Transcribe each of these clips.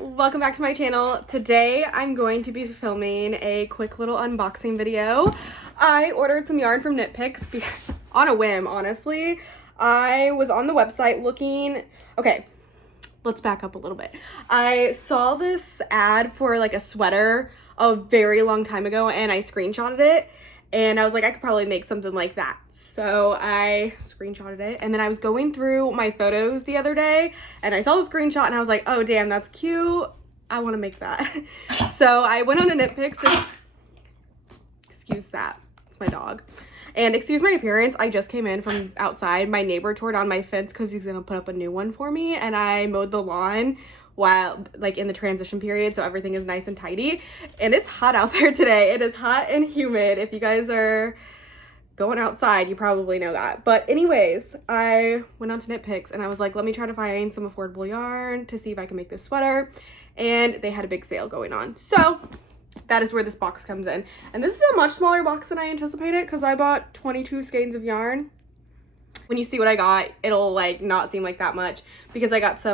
welcome back to my channel. Today I'm going to be filming a quick little unboxing video. I ordered some yarn from Knit Picks on a whim, honestly. I was on the website looking, okay, let's back up a little bit. I saw this ad for like a sweater a very long time ago and I screenshotted it. And I was like, I could probably make something like that. So I screenshotted it. And then I was going through my photos the other day and I saw the screenshot and I was like, oh, damn, that's cute. I want to make that. So I went on to Knit Picks to, excuse that, it's my dog. And excuse my appearance, I just came in from outside. My neighbor tore down my fence because he's going to put up a new one for me. And I mowed the lawn while like in the transition period, so everything is nice and tidy. And it's hot out there today. It is hot and humid. If you guys are going outside, you probably know that. But anyways, I went on to Knit Picks and I was like, let me try to find some affordable yarn to see if I can make this sweater. And they had a big sale going on. So that is where this box comes in. And this is a much smaller box than I anticipated because I bought 22 skeins of yarn. When you see what I got, it'll like not seem like that much because I got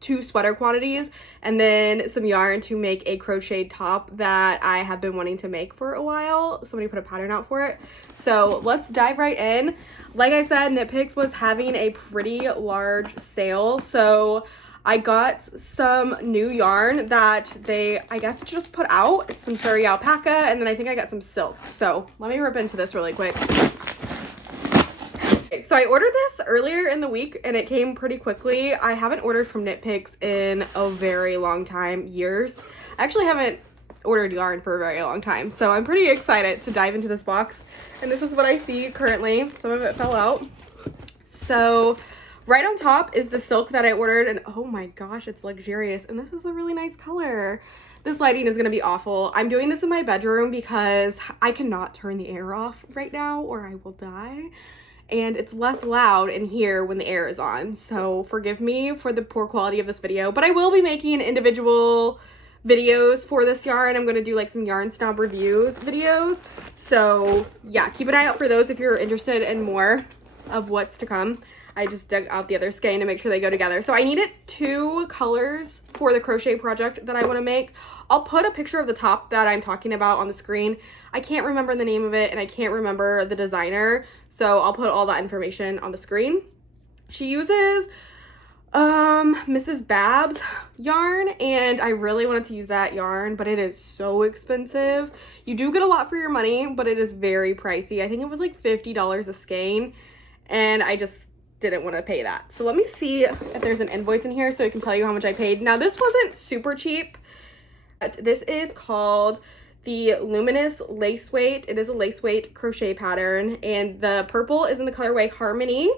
two sweater quantities and then some yarn to make a crocheted top that I have been wanting to make for a while. Somebody put a pattern out for it. So let's dive right in. Like I said, Knit Picks was having a pretty large sale. So I got some new yarn that they, I guess, just put out. It's some Surrey alpaca, and then I think I got some silk. So let me rip into this really quick. So I ordered this earlier in the week and it came pretty quickly. I haven't ordered from Knit Picks in a very long time, years. I actually haven't ordered yarn for a very long time. So I'm pretty excited to dive into this box. And this is what I see currently. Some of it fell out. So right on top is the silk that I ordered and oh my gosh, it's luxurious. And this is a really nice color. This lighting is going to be awful. I'm doing this in my bedroom because I cannot turn the air off right now or I will die. And it's less loud in here when the air is on. So forgive me for the poor quality of this video, but I will be making individual videos for this yarn. I'm going to do like some yarn snob reviews videos. So yeah, keep an eye out for those if you're interested in more of what's to come. I just dug out the other skein to make sure they go together. So I needed two colors for the crochet project that I want to make. I'll put a picture of the top that I'm talking about on the screen. I can't remember the name of it and I can't remember the designer. So I'll put all that information on the screen. She uses Mrs. Babs yarn and I really wanted to use that yarn, but it is so expensive. You do get a lot for your money, but it is very pricey. I think it was like $50 a skein and I just didn't want to pay that. So let me see if there's an invoice in here so I can tell you how much I paid. Now this wasn't super cheap. This is called the Luminous Lace Weight. It is a lace weight crochet pattern and the purple is in the colorway Harmony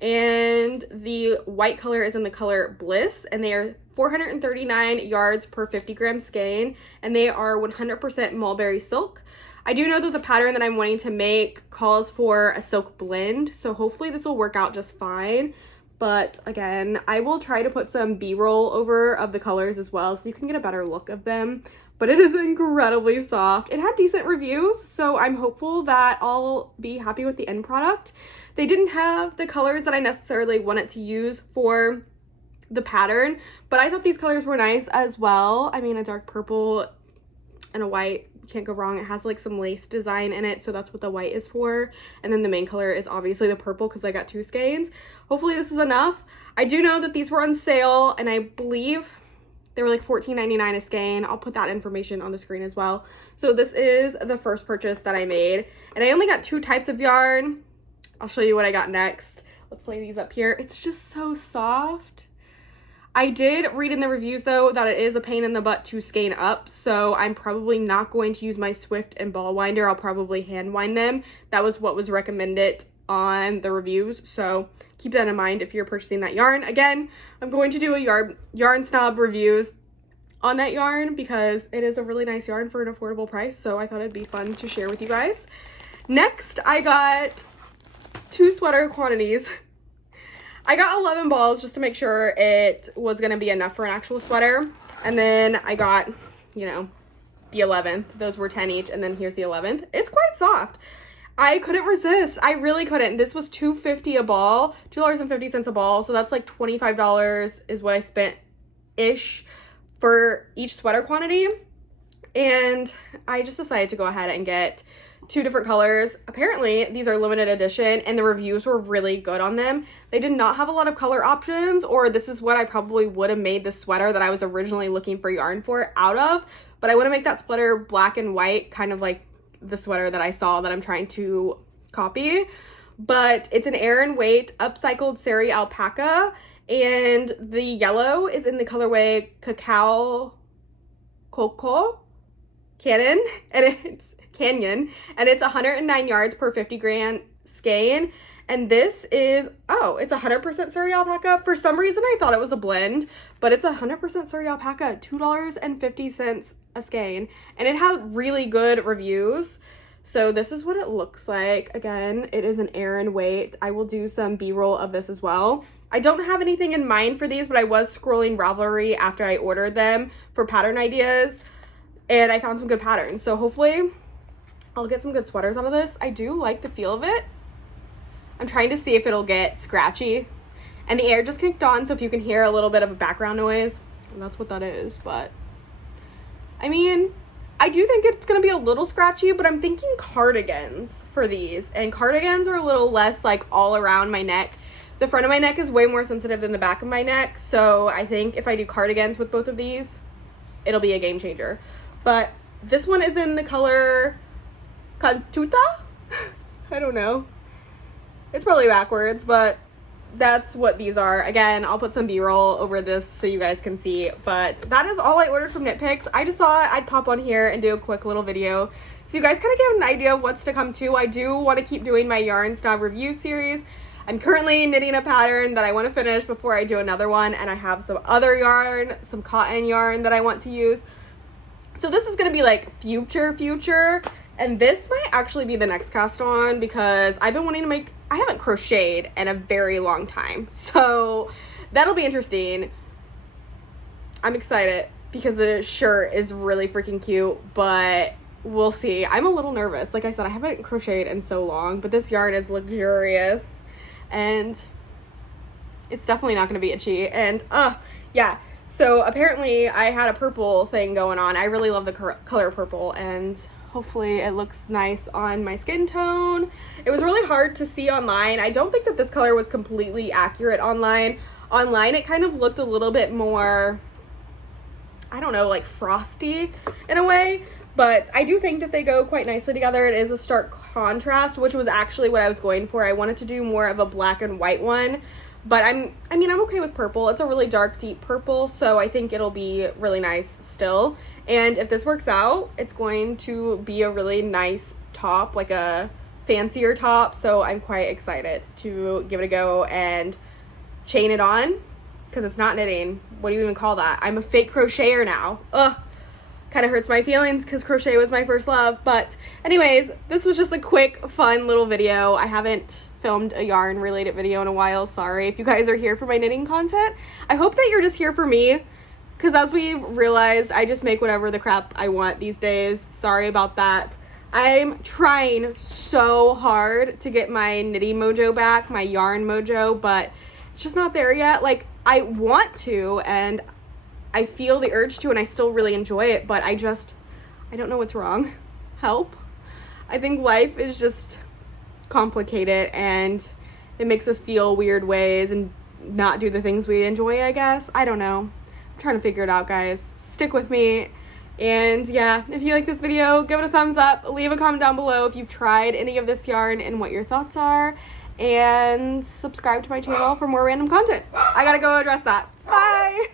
and the white color is in the color Bliss and they are 439 yards per 50 gram skein and they are 100% mulberry silk. I do know that the pattern that I'm wanting to make calls for a silk blend, so hopefully this will work out just fine. But again, I will try to put some B-roll over of the colors as well so you can get a better look of them. But it is incredibly soft. It had decent reviews, so I'm hopeful that I'll be happy with the end product. They didn't have the colors that I necessarily wanted to use for the pattern, but I thought these colors were nice as well. I mean, a dark purple and a white, you can't go wrong. It has like some lace design in it, so that's what the white is for. And then the main color is obviously the purple because I got two skeins. Hopefully this is enough. I do know that these were on sale and I believe they were like $14.99 a skein. I'll put that information on the screen as well. So this is the first purchase that I made. And I only got two types of yarn. I'll show you what I got next. Let's lay these up here. It's just so soft. I did read in the reviews though that it is a pain in the butt to skein up. So I'm probably not going to use my Swift and ball winder. I'll probably hand wind them. That was what was recommended on the reviews, so keep that in mind if you're purchasing that yarn. Again, I'm going to do a yarn snob reviews on that yarn because it is a really nice yarn for an affordable price, so I thought it'd be fun to share with you guys. Next, I got two sweater quantities. I got 11 balls just to make sure it was going to be enough for an actual sweater, and then I got, you know, the 11th. Those were 10 each, and then here's the 11th. It's quite soft. I couldn't resist. I really couldn't. This was $2.50 a ball, $2.50 a ball. So that's like $25 is what I spent ish for each sweater quantity. And I just decided to go ahead and get 2 different colors. Apparently, these are limited edition, and the reviews were really good on them. They did not have a lot of color options, or this is what I probably would have made the sweater that I was originally looking for yarn for out of. But I want to make that sweater black and white, kind of like the sweater that I saw that I'm trying to copy. But it's an Aran Weight upcycled sari alpaca, and the yellow is in the colorway Cacao Coco Canyon, and it's 109 yards per 50 gram skein. And this is, oh, it's 100% sari alpaca. For some reason, I thought it was a blend, but it's 100% sari alpaca, $2.50 a skein. And it had really good reviews. So this is what it looks like. Again, it is an Aran Weight. I will do some B-roll of this as well. I don't have anything in mind for these, but I was scrolling Ravelry after I ordered them for pattern ideas, and I found some good patterns. So hopefully I'll get some good sweaters out of this. I do like the feel of it. I'm trying to see if it'll get scratchy. And the air just kicked on, so if you can hear a little bit of a background noise, that's what that is. But I mean, I do think it's going to be a little scratchy, but I'm thinking cardigans for these. And cardigans are a little less like all around my neck. The front of my neck is way more sensitive than the back of my neck. So I think if I do cardigans with both of these, it'll be a game changer. But this one is in the color Cantuta? I don't know. It's probably backwards, but that's what these are. Again, I'll put some B-roll over this so you guys can see. But that is all I ordered from Knit Picks. I just thought I'd pop on here and do a quick little video so you guys kind of get an idea of what's to come too. I do want to keep doing my yarn snob review series. I'm currently knitting a pattern that I want to finish before I do another one, and I have some other yarn, some cotton yarn that I want to use. So this is going to be like future, and this might actually be the next cast on because I've been wanting to make, I haven't crocheted in a very long time. So that'll be interesting. I'm excited because the shirt is really freaking cute, but we'll see. I'm a little nervous. Like I said, I haven't crocheted in so long, but this yarn is luxurious and it's definitely not going to be itchy. And yeah. So apparently I had a purple thing going on. I really love the color purple, and hopefully it looks nice on my skin tone. It was really hard to see online. I don't think that this color was completely accurate online. Online it kind of looked a little bit more, I don't know, like frosty in a way, but I do think that they go quite nicely together. It is a stark contrast, which was actually what I was going for. I wanted to do more of a black and white one. But I'm okay with purple. It's a really dark, deep purple, so I think it'll be really nice still. And if this works out, it's going to be a really nice top, like a fancier top. So I'm quite excited to give it a go and chain it on, because it's not knitting. What do you even call that? I'm a fake crocheter now. Ugh. Kind of hurts my feelings because crochet was my first love. But anyways, this was just a quick, fun little video. I haven't filmed a yarn related video in a while. Sorry if you guys are here for my knitting content. I hope that you're just here for me, because as we've realized, I just make whatever the crap I want these days. Sorry about that. I'm trying so hard to get my knitting mojo back, my yarn mojo, but it's just not there yet. Like, I want to, and I feel the urge to, and I still really enjoy it, but I don't know what's wrong. Help. I think life is just complicated, and it makes us feel weird ways and not do the things we enjoy, I guess. I don't know. I'm trying to figure it out, guys. Stick with me. And yeah, if you like this video, give it a thumbs up. Leave a comment down below if you've tried any of this yarn and what your thoughts are. And subscribe to my channel for more random content. I gotta go address that. Bye!